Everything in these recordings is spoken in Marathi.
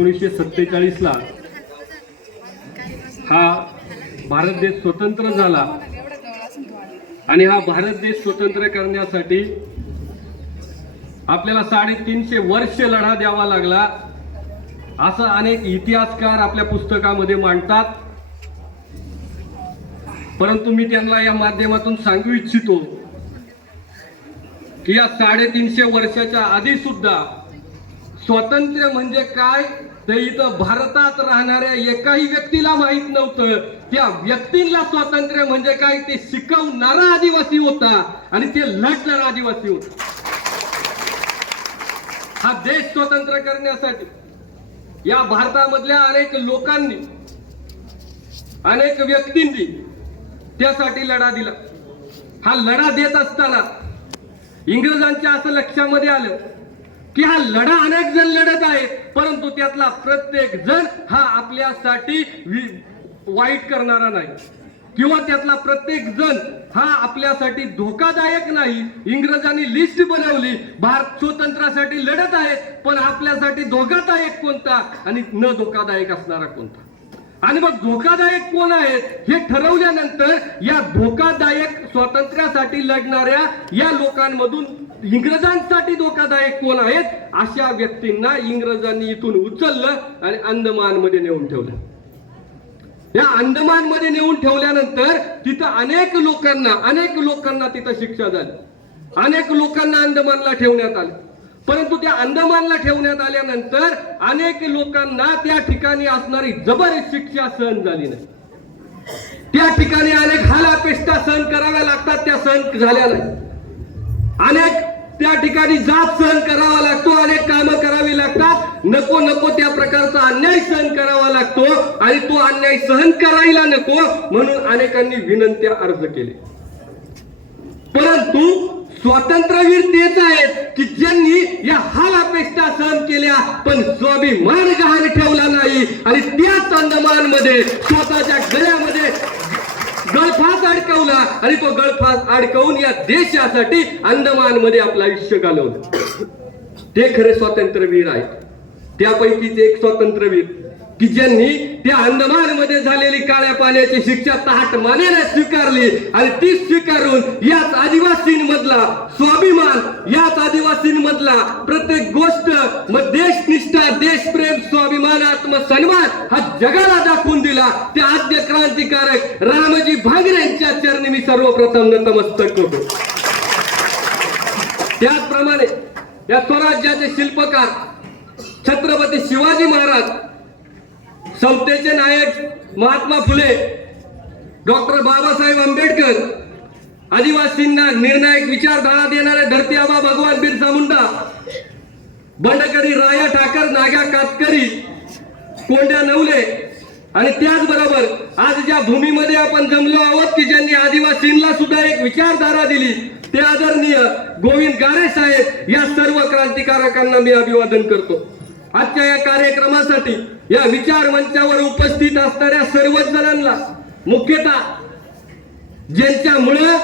एकोणीसशे सत्तेचाळीसला हा भारत देश स्वतंत्र झाला. आणि हा भारत देश स्वतंत्र करण्यासाठी आपल्याला साडेतीनशे वर्ष लढा द्यावा लागला. असं अनेक इतिहासकार आपल्या पुस्तकामध्ये मांडतात. परंतु मी त्यांना या माध्यमातून सांगू इच्छितो की या साडेतीनशे वर्षाच्या आधी सुद्धा स्वातंत्र्य म्हणजे काय? ते इथं भारतात राहणाऱ्या एकाही व्यक्तीला माहीत नव्हतं. त्या व्यक्तींना स्वातंत्र्य म्हणजे काय? ते शिकवणारा आदिवासी होता आणि ते लढणारा आदिवासी होता. हा देश स्वतंत्र करण्यासाठी या भारतामधल्या अनेक लोकांनी अनेक व्यक्तींनी त्यासाठी लढा दिला. हा लढा देत असताना इंग्रजांच्या असं लक्षामध्ये आलं की हा लढा अनेक जण लढत आहेत परंतु त्यातला प्रत्येक जण हा आपल्यासाठी वाईट करणारा नाही. किंवा त्यातला प्रत्येक जण हा आपल्यासाठी धोकादायक नाही. इंग्रजांनी लिस्ट बनवली भारत स्वतंत्रासाठी लढत आहे पण आपल्यासाठी धोकादायक कोणता आणि न धोकादायक असणारा कोणता? आणि मग धोकादायक कोण आहेत हे ठरवल्यानंतर या धोकादायक स्वातंत्र्यासाठी लढणाऱ्या या लोकांमधून इंग्रजांसाठी धोकादायक कोण आहेत? अशा व्यक्तींना इंग्रजांनी इथून उचललं आणि अंदमानमध्ये नेऊन ठेवलं. या अंदमानमध्ये नेऊन ठेवल्यानंतर तिथं अनेक लोकांना अनेक लोकांना तिथं शिक्षा झाली. अनेक लोकांना अंदमानला ठेवण्यात आलं. परंतु त्या अंदमानला ठेवण्यात आल्यानंतर अनेक लोकांना त्या ठिकाणी असणारी जबर शिक्षा सहन झाली नाही. त्या ठिकाणी अनेक हालापेष्टा सहन कराव्या लागतात त्या सहन झाल्या नाही. अनेक त्या ठिकाणी जात सहन करावा लागतो अनेक कामं करावी लागतात. नको नको त्या प्रकारचा अन्याय सहन करावा लागतो आणि तो अन्याय सहन करायला नको म्हणून अनेकांनी विनंत्या अर्ज केले. परंतु स्वातंत्र्यवीर तेच आहेत की ज्यांनी या हाल अपेक्षा सहन केल्या पण स्वाभिमान गहाण ठेवला नाही. आणि त्याच अंदमानमध्ये स्वतःच्या गळ्यामध्ये गळफास अडकवला आणि तो गळफास अडकवून या देशासाठी अंदमानमध्ये आपलं आयुष्य घालवलं. ते खरे स्वातंत्र्यवीर आहेत. त्यापैकीच एक स्वातंत्र्यवीर की ज्यांनी त्या अंदमानमध्ये झालेली काळ्या पाण्याची शिक्षा ताट मानेने स्वीकारली आणि ती स्वीकारून याच आदिवासींमधला स्वाभिमान याच आदिवासींमधला प्रत्येक गोष्ट मग देशनिष्ठा देशप्रेम स्वाभिमान आत्मसन्मान हा जगाला दाखवून दिला. त्या आद्य क्रांतिकारक रामजी भांगरेंच्या चरणी मी सर्वप्रथम नतमस्तक करतो त्याचप्रमाणे या स्वराज्याचे शिल्पकार छत्रपती शिवाजी महाराज समतेचे नायक महात्मा फुले डॉक्टर बाबासाहेब आंबेडकर आदिवासींना निर्णायक विचारधारा देणारे धरती आबा भगवान बिरसा मुंडा बंडकरी राया ठाकर नागा कातकरी कोंड्या नवले आणि त्याचबरोबर आज ज्या भूमीमध्ये आपण जमलो आहोत की ज्यांनी आदिवासींना सुद्धा एक विचारधारा दिली ते आदरणीय गोविंद गारे साहेब या सर्व क्रांतिकारकांना मी अभिवादन करतो. आजच्या या कार्यक्रमासाठी या विचार मंचावर उपस्थित असणाऱ्या सर्वच जणांना मुख्यतः ज्यांच्यामुळं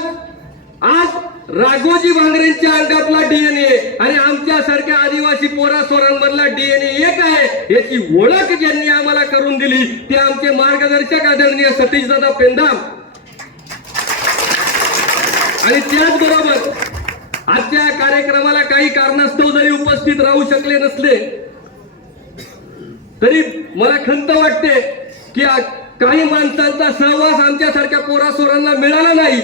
आज राघोजी भांगरेंच्या अंगातला डीएनए आणि आमच्या सारख्या आदिवासी पोरासोरांमधला डीएनए एक आहे. याची ओळख ज्यांनी आम्हाला करून दिली ते आमचे मार्गदर्शक आदरणीय सतीश दादा पेंदाम आणि त्याचबरोबर आजच्या या कार्यक्रमाला काही कारणास्तव जरी उपस्थित राहू शकले नसले तरी मला खंत वाटते की काही माणसांचा सहवास आमच्यासारख्या पोरासोरांना मिळाला नाही.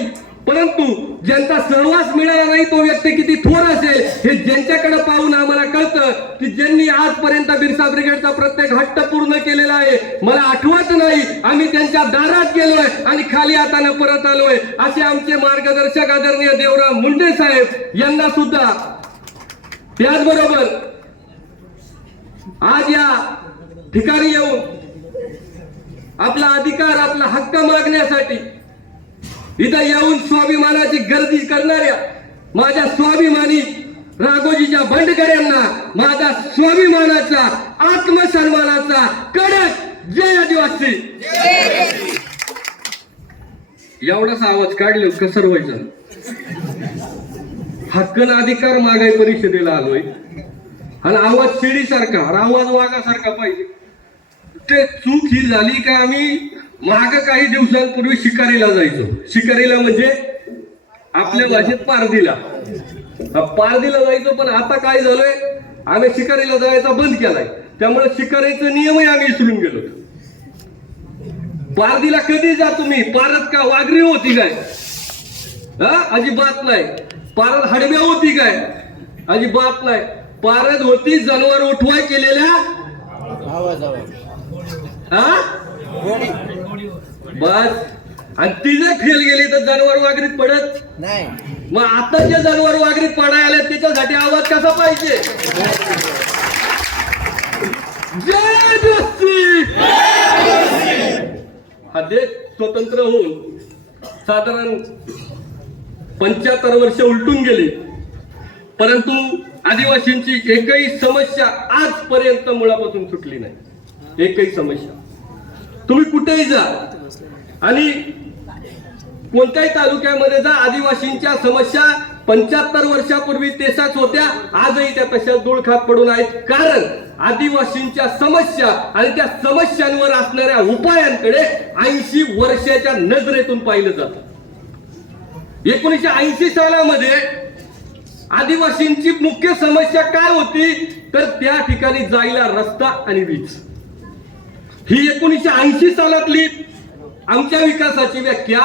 परंतु ज्यांचा सहवास मिळाला नाही तो व्यक्ती किती थोर असेल हे ज्यांच्याकडे पाहून आम्हाला कळतं की ज्यांनी आजपर्यंत बिरसा ब्रिगेडचा प्रत्येक हट्ट पूर्ण केलेला आहे. मला आठवत नाही आम्ही त्यांच्या दारात गेलोय आणि खाली हाताने परत आलोय. असे आमचे मार्गदर्शक आदरणीय देवराव मुंडे साहेब यांना सुद्धा. त्याचबरोबर आज या ठिकाणी येऊन आपला अधिकार आपला हक्क मागण्यासाठी इथं येऊन स्वाभिमानाची गर्दी करणाऱ्या माझ्या स्वाभिमानी राघोजीच्या बंडकऱ्यांना माझा स्वाभिमानाचा आत्मसन्मानाचा कडक जय आदिवासी! एवढाच आवाज काढले कसर व्हायचं हक्क अधिकार मागाय परिषदेला आलोय. आणि आवाज शिडीसारखा आवाज वाघासारखा पाहिजे. ते चूक ही झाली का आम्ही माग काही दिवसांपूर्वी शिकारीला जायचो. शिकारीला म्हणजे आपल्या भाषेत पारदीला पारदीला जायचो पण आता काय झालंय? आम्ही शिकारीला जायचा बंद केलाय. त्यामुळे शिकारीचा नियमही आम्ही विसरून गेलो. पारदीला कधी जा तुम्ही? पारत का वाघरी होती काय? हा? अजिबात नाही. पारद हडव्या होती काय? अजिबात नाही. पारद होती जनावर उठवाय केलेल्या आवाज आवाज हा गोडी बस. आणि ती जर फेल गेली तर जनावर वाघरीत पडत? नाही. मग आता जे जनावर वाघरीत पडायला आले त्याच्यासाठी आवाज कसा पाहिजे? जय हा देश स्वतंत्र होऊन साधारण पंच्याहत्तर वर्ष उलटून गेली. परंतु आदिवासींची एकही समस्या आजपर्यंत मुळापासून सुटली नाही. एकही समस्या. तुम्ही कुठेही जा. आणि कोणत्याही तालुक्यामध्ये जा आदिवासींच्या समस्या पंच्याहत्तर वर्षापूर्वी तेसाच होत्या. आजही त्या तशा दूळ पडून आहेत. कारण आदिवासींच्या समस्या आणि त्या समस्यांवर असणाऱ्या उपायांकडे ऐंशी वर्षाच्या नजरेतून पाहिलं जात. एकोणीशे ऐंशी सालामध्ये आदिवासींची मुख्य समस्या काय होती? तर त्या ठिकाणी जायला रस्ता आणि वीज. ही एकोणीशे ऐंशी सालातली आमच्या विकासाची व्याख्या.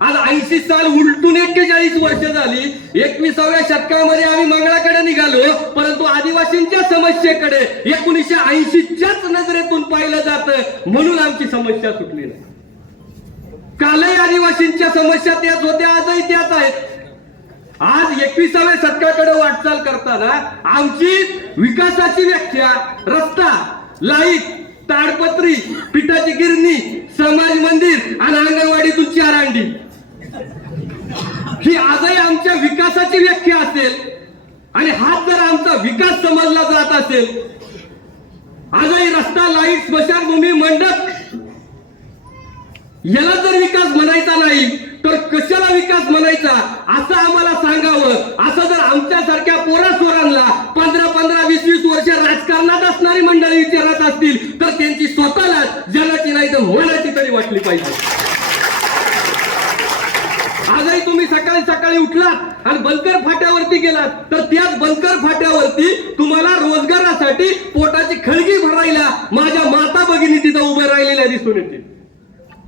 आज ऐंशी साल उलटून एक्केचाळीस वर्ष झाली. एकविसाव्या शतकामध्ये आम्ही मंगळाकडे निघालो परंतु आदिवासींच्या समस्येकडे एकोणीशे ऐंशीच्याच नजरेतून पाहिलं जातं म्हणून आमची समस्या सुटली नाही. कालही आदिवासींच्या समस्या त्याच होत्या आजही त्याच आहेत. आज एकविसाव्या शतकाकडे वाटचाल करताना आमची विकासाची व्याख्या रस्ता लाइट ताडपत्री पिठाची गिरणी समाज मंदिर आणि अंगणवाडीतून चार अंडी. ही आजही आमच्या विकासाची व्याख्या असेल आणि हाच जर आमचा विकास समजला जात असेल आजही रस्ता लाइट स्मशानभूमी मंडप याला जर विकास म्हणायचा नाही तर कशाला विकास म्हणायचा? असं आम्हाला सांगावं. असं जर आमच्यासारख्या पोरासोरांना पंधरा पंधरा वीस वीस वर्ष राजकारणात असणारी मंडळी विचारत असतील तर त्यांची स्वतःला जनाची नाही तर होण्याची तरी वाटली पाहिजे. आजही तुम्ही सकाळी सकाळी उठलात आणि बनकर फाट्यावरती गेलात तर त्याच बनकर फाट्यावरती तुम्हाला रोजगारासाठी पोटाची खळगी भरायला माझ्या माता भगिनी तिथं उभे राहिलेल्या दिसून येतील.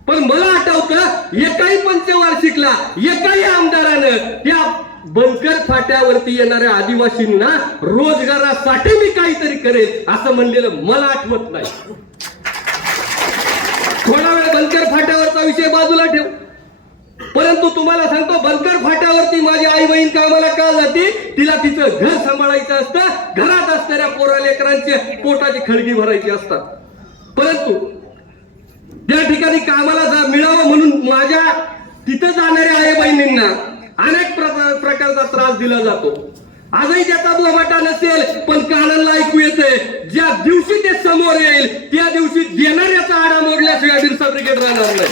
पण मला आठवतं एकाही पंचवार्षिकला एकाही आमदारानं त्या बनकर फाट्यावरती येणाऱ्या आदिवासींना रोजगारासाठी मी काहीतरी करेल असं म्हणलेलं मला आठवत नाही. थोडा वेळ बनकर फाट्यावरचा विषय बाजूला ठेव. परंतु तुम्हाला सांगतो बनकर फाट्यावरती माझी आई बहीण कामाला का जाते? तिला तिचं घर सांभाळायचं असतं घरात असणाऱ्या पोरा लेकरांचे पोटाची खळगी भरायची असतात. परंतु त्या ठिकाणी कामाला जा मिळावं म्हणून माझ्या तिथं जाणाऱ्या आई बहिणींना अनेक प्रकार- प्रकारचा त्रास दिला जातो. आजही त्याचा बोमाटा नसेल पण कानाला ऐकू येते ज्या दिवशी ते समोर येईल त्या दिवशी देणाऱ्याचा आडा मोडल्याशिवाय बिरसा ब्रिगेड राहणार नाही.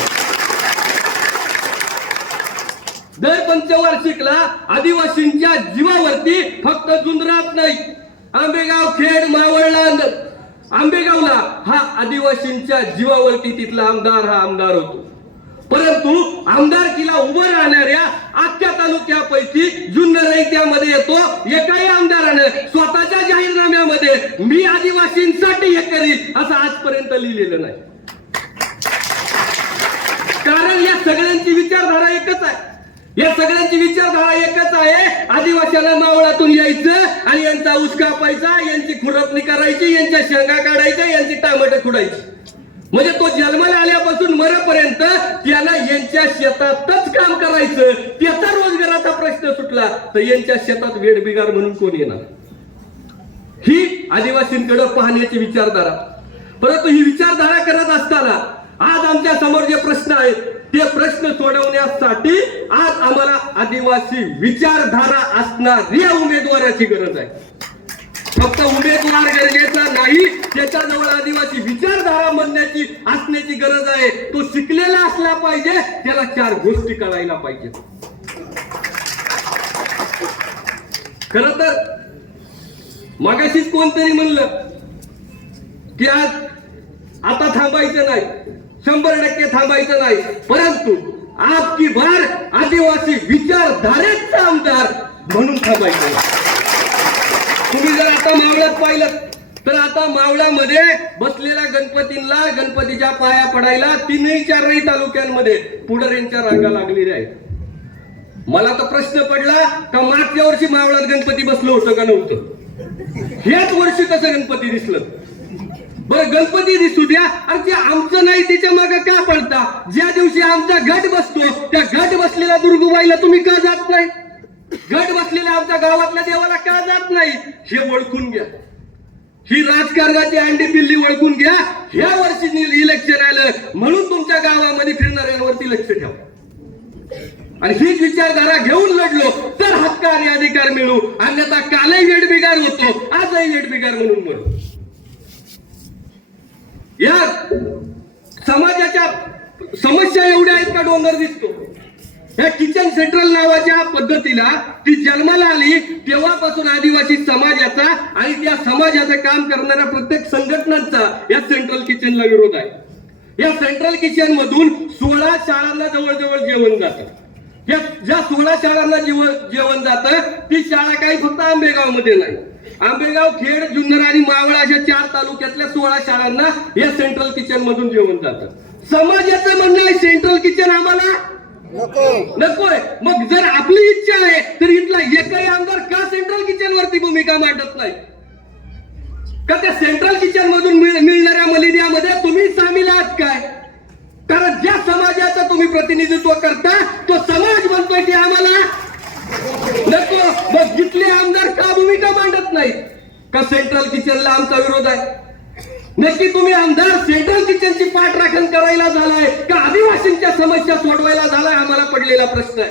दर पंचवार्षिकला आदिवासींच्या जीवावरती फक्त जुनरात नाही आंबेगाव खेड मावळला आंबेगावला हा आदिवासींच्या जीवावरती तिथला आमदार हा आमदार होतो. परंतु आमदारकीला उभं राहणाऱ्या आख्या तालुक्यापैकी जुन्नर त्यामध्ये येतो एकाही आमदारानं स्वतःच्या जाहीरनाम्यामध्ये मी आदिवासींसाठी हे करीन असं आजपर्यंत लिहिलेलं नाही. कारण या सगळ्यांची विचारधारा एकच आहे. या सगळ्यांची विचार मावळातून यायचं आणि यांचा ऊस कापायचा यांची खुरपणी करायची यांच्या शेंगा काढायच्या यांची टामट खुडायची. म्हणजे तो जन्माला आल्यापासून मरेपर्यंत त्याला यांच्या शेतातच काम करायचं. त्याचा रोजगाराचा प्रश्न सुटला तर यांच्या शेतात वेडबिगार म्हणून कोण येणार? ही आदिवासींकडे पाहण्याची विचारधारा. परंतु ही विचारधारा करत असताना आज आमच्यासमोर जे प्रश्न आहेत ते प्रश्न सोडवण्यासाठी आज आम्हाला आदिवासी विचारधारा असणाऱ्या उमेदवाराची गरज आहे. फक्त उमेदवार गरजेचा नाही त्याच्याजवळ आदिवासी विचारधारा म्हणण्याची असण्याची गरज आहे. तो शिकलेला असला पाहिजे त्याला चार गोष्टी कळायला पाहिजे खर तर मगाशीच कोणतरी म्हणलं की आज आता थांबायचं नाही. शंभर टक्के थांबायचं नाही. परंतु आपकी भर आदिवासी विचारधारेचा आमदार म्हणून थांबायचं नाही. तुम्ही जर आता मावळ्यात पाहिलं तर आता मावळामध्ये बसलेल्या गणपतींना गणपतीच्या पाया पडायला तीनही चारही तालुक्यांमध्ये पुढाऱ्यांच्या रांगा लागलेल्या आहेत. मला तर प्रश्न पडला का मागच्या वर्षी मावळात गणपती बसलं होतं का नव्हतं? ह्याच वर्षी कसं गणपती दिसलं? बरं गणपती दिसू द्या. आणि ते आमचं नाही त्याच्यामागे का पडता? ज्या दिवशी आमचा गट बसतो त्या गट बसलेल्या दुर्गुबाईला तुम्ही का जात नाही? गट बसलेल्या आमच्या गावातल्या देवाला का जात नाही? हे ओळखून घ्या. ही राजकारणाची अंडी पिल्ली ओळखून घ्या. ह्या वर्षी इलेक्शन आलं म्हणून तुमच्या गावामध्ये फिरणाऱ्यांवरती लक्ष ठेवा. आणि हीच विचारधारा घेऊन लढलो तर हक्क आणि अधिकार मिळू. अन्यथा कालही वेडबिगार होतो आजही वेडबिगार म्हणून म्हणू या समाजाच्या समस्या एवढ्या आहेत का डोंगर दिसतो? या किचन सेंट्रल नावाच्या पद्धतीला ती जन्माला आली तेव्हापासून आदिवासी समाजाचा आणि त्या समाजाचं काम करणाऱ्या प्रत्येक संघटनांचा या सेंट्रल किचनला विरोध आहे. या सेंट्रल किचन मधून सोळा शाळांना जवळजवळ जेवण जातं. ज्या सोळा शाळांना जेवण जेवण जातं ती शाळा काही फक्त आंबेगावमध्ये नाही. आंबेगाव खेड जुन्नर आणि मावळ अशा चार तालुक्यातल्या सोळा शाळांना या सेंट्रल किचन मधून जेवण जातं. समाजाचं म्हणणं आहे सेंट्रल किचन आम्हाला नको. नकोय. मग जर आपली इच्छा आहे तर इथला एकही आमदार का सेंट्रल किचन वरती भूमिका मांडत नाही? का त्या सेंट्रल किचन मधून मिळ- मिळणाऱ्या मलिद्यामध्ये तुम्ही सामील आहात काय कारण ज्या समाजाचं तुम्ही प्रतिनिधित्व करता तो समाज म्हणतोय की आम्हाला नको मग जिथले आमदार का भूमिका मांडत नाही का सेंट्रल किचनला आमचा विरोध आहे नक्की तुम्ही आमदार सेंट्रल पाठ राखण करायला झालाय का आदिवासींच्या समस्या सोडवायला झालाय आम्हाला पडलेला प्रश्न आहे.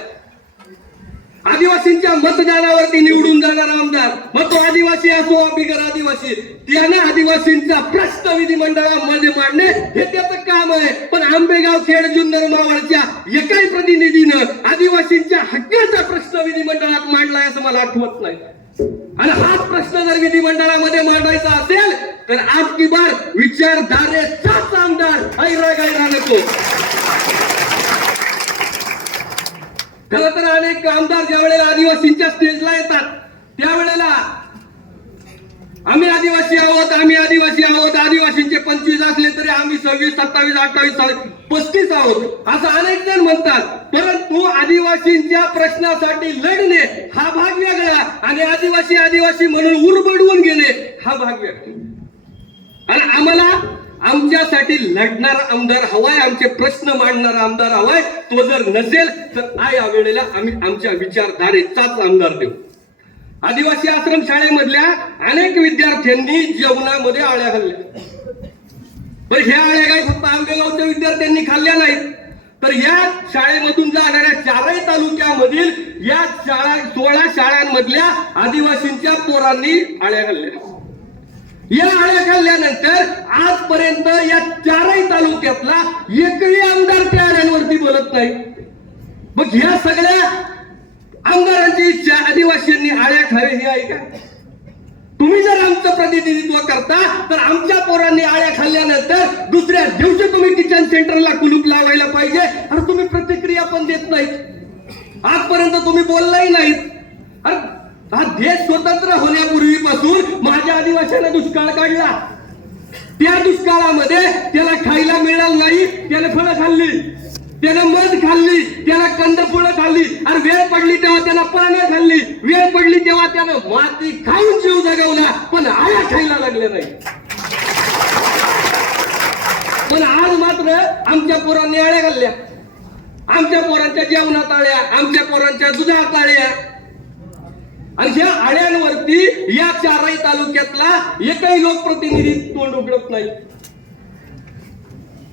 आदिवासींच्या मतदानावरती निवडून जाणार आमदार मग तो आदिवासी असो बिगर आदिवासी त्याने आदिवासींचा प्रश्न विधिमंडळामध्ये मांडणे हे त्याचं काम आहे. पण आंबेगाव खेड जुन्नर मावळच्या एकाही प्रतिनिधीनं आदिवासींच्या हक्काचा प्रश्न विधिमंडळात मांडलाय असं मला आठवत नाही. आणि हाच प्रश्न जर विधिमंडळामध्ये मांडायचा असेल तर आज की बार विचारधारेचाच आमदार ऐरा गायरा नको. खरं तर अनेक आमदार ज्या वेळेला आदिवासींच्या स्टेजला येतात त्यावेळेला आम्ही आदिवासी आहोत आम्ही आदिवासी आहोत आदिवासींचे पंचवीस असले तरी आम्ही सव्वीस सत्तावीस अठ्ठावीस पस्तीस आहोत असं अनेक जण म्हणतात. परंतु आदिवासींच्या प्रश्नासाठी लढणे हा भाग वेगळा आणि आदिवासी आदिवासी म्हणून उरबडवून घेणे हा भाग वेगळा. आणि आम्हाला आमच्यासाठी लढणारा आमदार हवाय आमचे प्रश्न मांडणारा आमदार हवाय तो जर नसेल तर आय या वेळेला आम्ही आमच्या विचारधारेचाच आमदार देऊ. आदिवासी आश्रम शाळेमधल्या अनेक विद्यार्थ्यांनी जेवणामध्ये आळ्या खाल्ल्या. पण ह्या आळ्या काय फक्त आंबेगावच्या विद्यार्थ्यांनी खाल्ल्या नाहीत. तर या शाळेमधून जाणाऱ्या चारही तालुक्यामधील या शाळा सोळा शाळांमधल्या आदिवासींच्या पोरांनी आळ्या खाल्ल्या. या आळ्या खाल्ल्यानंतर आजपर्यंत या चारही तालुक्यातला एकही आमदार त्या आळ्यांवरती बोलत नाही. मग ह्या सगळ्या आमदारांची इच्छा आदिवासींनी आळ्या खावे ही आहे का? तुम्ही जर आमचं प्रतिनिधित्व करता तर आमच्या पोरांनी आळ्या खाल्ल्यानंतर दुसऱ्या दिवशी तुम्ही किचन सेंटरला कुलूप लावायला पाहिजे. अरे तुम्ही प्रतिक्रिया पण देत नाहीत. आजपर्यंत तुम्ही बोललाही नाहीत. अरे हा देश स्वतंत्र होण्यापूर्वीपासून माझ्या आदिवासीने दुष्काळ काढला. त्या दुष्काळामध्ये त्याला खायला मिळालं नाही त्याने फळं खाल्ली त्यानं मध खाल्ली त्याला कंद फुलं खाल्ली. आणि वेळ पडली तेव्हा त्याला पानं खाल्ली. वेळ पडली तेव्हा त्यानं माती खाऊन जीव जगवला पण आया खायला लागले नाही. पण आज मात्र आमच्या पोरांनी आळ्या घालल्या. आमच्या पोरांच्या जेवणात आळ्या आमच्या पोरांच्या दुधात आळ्या. आणि ह्या आळ्यांवरती या चारही तालुक्यातला एकही लोकप्रतिनिधी तोंड उघडत नाही.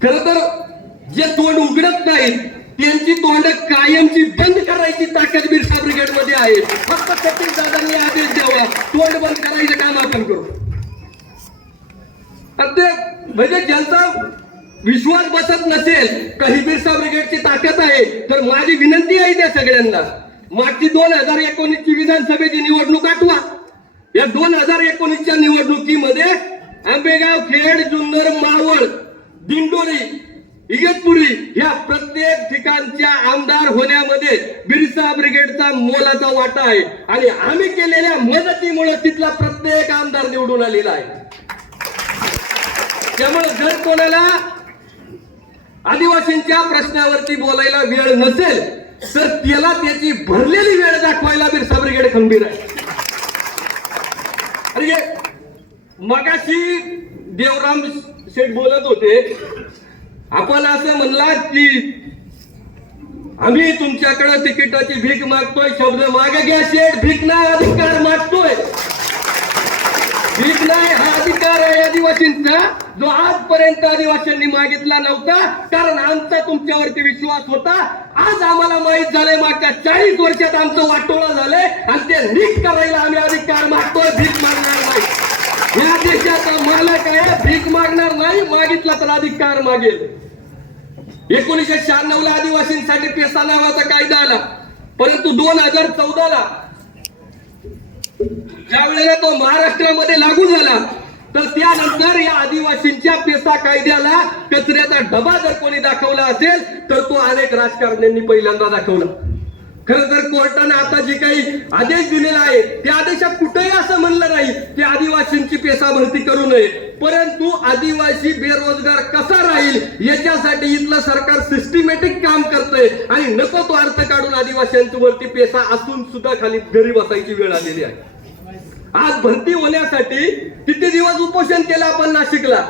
खर तर जे तोंड उघडत नाहीत त्यांची तोंड कायमची बंद करायची ताकद बिरसा ब्रिगेडमध्ये आहे. फक्त सचिन दादांनी आदेश द्यावा. तोंड बंद करायचं काम आपण करू. ते म्हणजे ज्यांचा विश्वास बसत नसेल काही बिरसा ब्रिगेडची ताकद आहे तर माझी विनंती आहे त्या सगळ्यांना. मागची दोन हजार एकोणीस ची विधानसभेची निवडणूक आठवा. या दोन हजार एकोणीसच्या निवडणुकीमध्ये आंबेगाव खेड जुन्नर मावळ दिंडोरी इगतपुरी ह्या प्रत्येक ठिकाणच्या आमदार होण्यामध्ये बिरसा ब्रिगेडचा मोलाचा वाटा आहे. आणि आम्ही केलेल्या मदतीमुळे तिथला प्रत्येक आमदार निवडून आलेला आहे. त्यामुळे जर कोणाला आदिवासींच्या प्रश्नावरती बोलायला वेळ नसेल तर त्याला त्याची भरलेली वेळ दाखवायला बिरसा ब्रिगेड खंबीर आहे. अरे मगाशी देवराम शेठ बोलत होते आपण असं म्हणला की आम्ही तुमच्याकडे तिकिटाची भीक मागतोय शब्द मागे घ्या शेठ भीक नाही अधिकार मागतोय. भीक नाही हा अधिकार आहे आदिवासींचा. जो आजपर्यंत आदिवासींनी मागितला नव्हता कारण आमचा तुमच्यावरती विश्वास होता. आज आम्हाला माहीत झालंय मागच्या चाळीस वर्षात आमचं वाटोळं झालंय आणि ते नीट करायला आम्ही अधिकार मागतोय भीक मागणार नाही. या देशाचा मालक आहे भीक मागणार नाही मागितला तर अधिकार मागेल. एकोणीशे शहाण्णव ला आदिवासींसाठी पेसा नावाचा कायदा आला परंतु दोन हजार चौदा ला ज्या वेळेला तो महाराष्ट्रामध्ये लागू झाला तर त्यानंतर या आदिवासींच्या पेसा कायद्याला कचऱ्याचा डबा जर कोणी दाखवला असेल तर तो अनेक राजकारण्यांनी पहिल्यांदा दाखवला. खर तर कोर्टाने आता जे काही आदेश दिलेला आहे त्या आदेशात कुठेही असं म्हणलं नाही की आदिवासींची पेसा भरती करू नये. परंतु आदिवासी बेरोजगार कसा राहील याच्यासाठी इथलं सरकार सिस्टमॅटिक काम करतंय. आणि नको तो अर्थ काढून आदिवासींची वरती पेसा असून सुद्धा खाली घरी बसायची वेळ आलेली आहे. आज भरती होण्यासाठी किती दिवस उपोषण केलं आपण नाशिकला?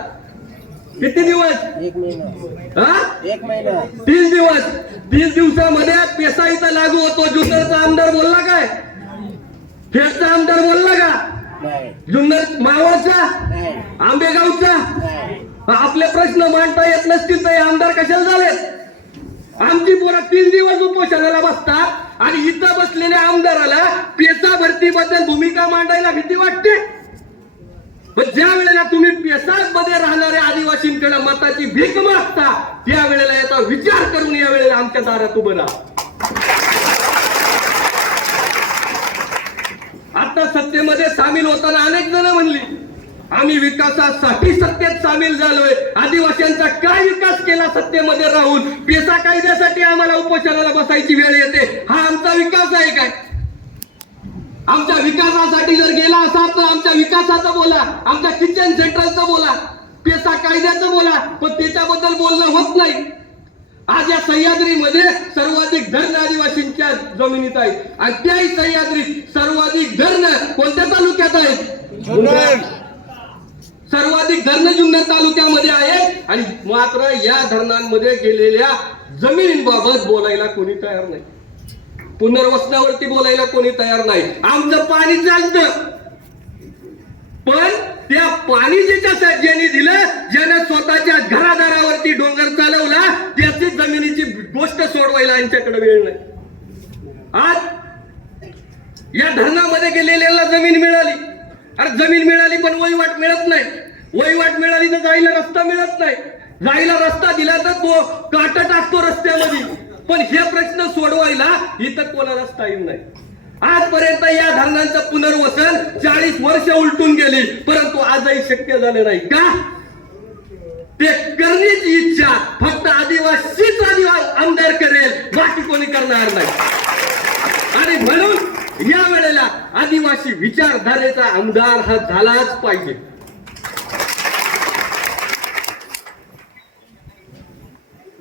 किती दिवस? हा? तीस दिवस. तीस दिवसामध्ये पेसा इथं लागू होतो. जुन्नरचा आमदार बोलला काय? खेडचा आमदार बोलला का? जुन्नर मावळचा? आंबेगावचा? आपले प्रश्न मांडता येत नसतील तर आमदार कशाला झालेत? आमची पोरं तीन दिवस उपोषणाला बसतात. आणि इथं बसलेल्या आमदाराला पेसा भरतीबद्दल भूमिका मांडायला भीती वाटते. पण ज्या वेळेला तुम्ही पेसादमध्ये राहणाऱ्या आदिवासींकडे मताची भीक मागता त्या वेळेला याचा विचार करून या वेळेला आमच्या दारात उभं राहा. आता सत्तेमध्ये सामील होताना अनेक जण म्हणली आम्ही विकासासाठी सत्तेत सामील झालोय. आदिवासींचा काय विकास केला सत्तेमध्ये राहून? पेसा कायद्यासाठी आम्हाला उपोषणाला बसायची वेळ येते. हा आमचा विकास आहे काय? आमच्या विकासासाठी जर गेला असाल तर आमच्या विकासाचं बोला. आमच्या किचन सेंटरचं बोला. पेसा कायद्याचं बोला. पण त्याच्याबद्दल बोलणं होत नाही. आज या सह्याद्रीमध्ये सर्वाधिक धरण आदिवासींच्या जमिनीत आहे आणि त्याही सह्याद्रीत सर्वाधिक धरण कोणत्या तालुक्यात आहेत? सर्वाधिक धरण जुन्नर तालुक्यामध्ये आहे आणि मात्र या धरणांमध्ये गेलेल्या जमिनींबाबत बोलायला कोणी तयार नाही. पुनर्वसनावरती बोलायला कोणी तयार नाही. आमचं पाणी चालतं. पण त्या पाणी ज्याच्या ज्याने दिलं ज्यानं स्वतःच्या घरादारावरती डोंगर चालवला त्याची जमिनीची गोष्ट सोडवायला यांच्याकडे वेळ नाही. आज या धरणामध्ये गेलेल्याला जमीन मिळाली. अरे जमीन मिळाली पण वहिवाट मिळत नाही. वहिवाट मिळाली तर जायला रस्ता मिळत नाही. जायला रस्ता दिला तर तो काटा टाकतो रस्त्यामध्ये. पण हे प्रश्न सोडवायला इथं कोणालाच टाईम नाही. आजपर्यंत या धरणांचं पुनर्वसन चाळीस वर्ष उलटून गेली. परंतु आजही शक्य झालं नाही का? ते करण्याची इच्छा फक्त आदिवासीच आदिवासी आमदार करेल. बाकी कोणी करणार नाही. आणि म्हणून या वेळेला आदिवासी विचारधारेचा आमदार हा झालाच पाहिजे.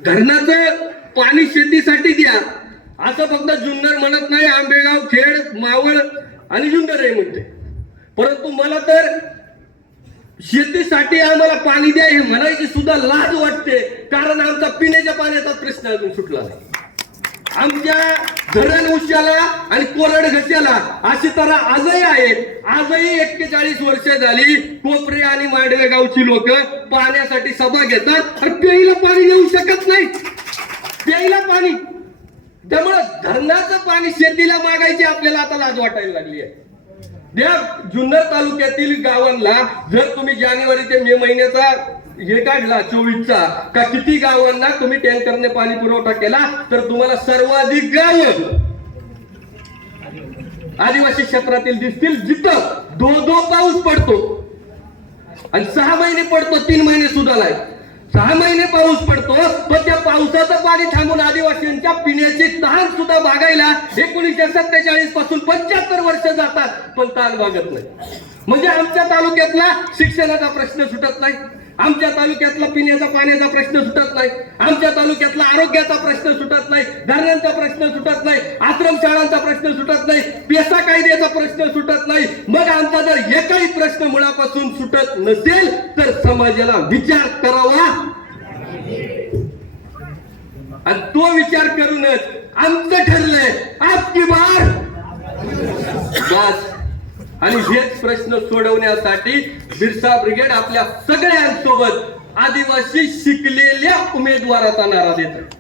धरणाचं पाणी शेतीसाठी द्या. असं फक्त जुन्नर म्हणत नाही आंबेगाव खेड मावळ आणि जुन्नर हे म्हणते. परंतु मला तर शेतीसाठी आम्हाला पाणी द्या हे म्हणायची सुद्धा लाज वाटते कारण आमचा पिण्याच्या पाण्याचा प्रश्न अजून सुटला नाही. आमच्या धरण उशाला आणि कोरड घशाला अशी तर आजही आहे आजही एक्केचाळीस वर्ष झाली कोपरे आणि मांडवे गावची लोक पाण्यासाठी सभा घेतात आणि प्यायला पाणी देऊ शकत नाही प्यायला पाणी. त्यामुळं धरणाचं पाणी शेतीला मागायची आपल्याला आता लाज वाटायला लागली आहे. या जुन्नर तालुक्यातील गावांना जर तुम्ही जानेवारी ते मे महिन्याचा हे काढला चोवीसचा. का किती गावांना तुम्ही टँकरने पाणी पुरवठा केला तर तुम्हाला सर्वाधिक गाव आदिवासी क्षेत्रातील दिसतील जिथं दो दो पाऊस पडतो. आणि सहा महिने पडतो तीन महिने सुद्धा नाही. सहा महिने पाऊस पडतो पण त्या पावसाचं पाणी थांबून आदिवासींच्या पिण्याची तहान सुद्धा भागायला एकोणीसशे सत्तेचाळीसपासून पंच्याहत्तर वर्ष जातात पण तहान भागत नाही. म्हणजे आमच्या तालुक्यातला शिक्षणाचा प्रश्न सुटत नाही. आमच्या तालुक्यातला पिण्याचा पाण्याचा प्रश्न सुटत नाही. आमच्या तालुक्यातला आरोग्याचा प्रश्न सुटत नाही. धरणांचा प्रश्न सुटत नाही. आश्रमशाळांचा प्रश्न सुटत नाही. पेसा कायद्याचा प्रश्न सुटत नाही. मग आमचा जर एकही प्रश्न मुळापासून सुटत नसेल तर समाजाला विचार करावा. आणि तो विचार करूनच आमचं ठरलंय. आपकी बार? बस. आणि हेच प्रश्न सोडवण्यासाठी बिरसा ब्रिगेड आपल्या सगळ्यांसोबत आदिवासी शिकलेल्या उमेदवाराचा नारा देत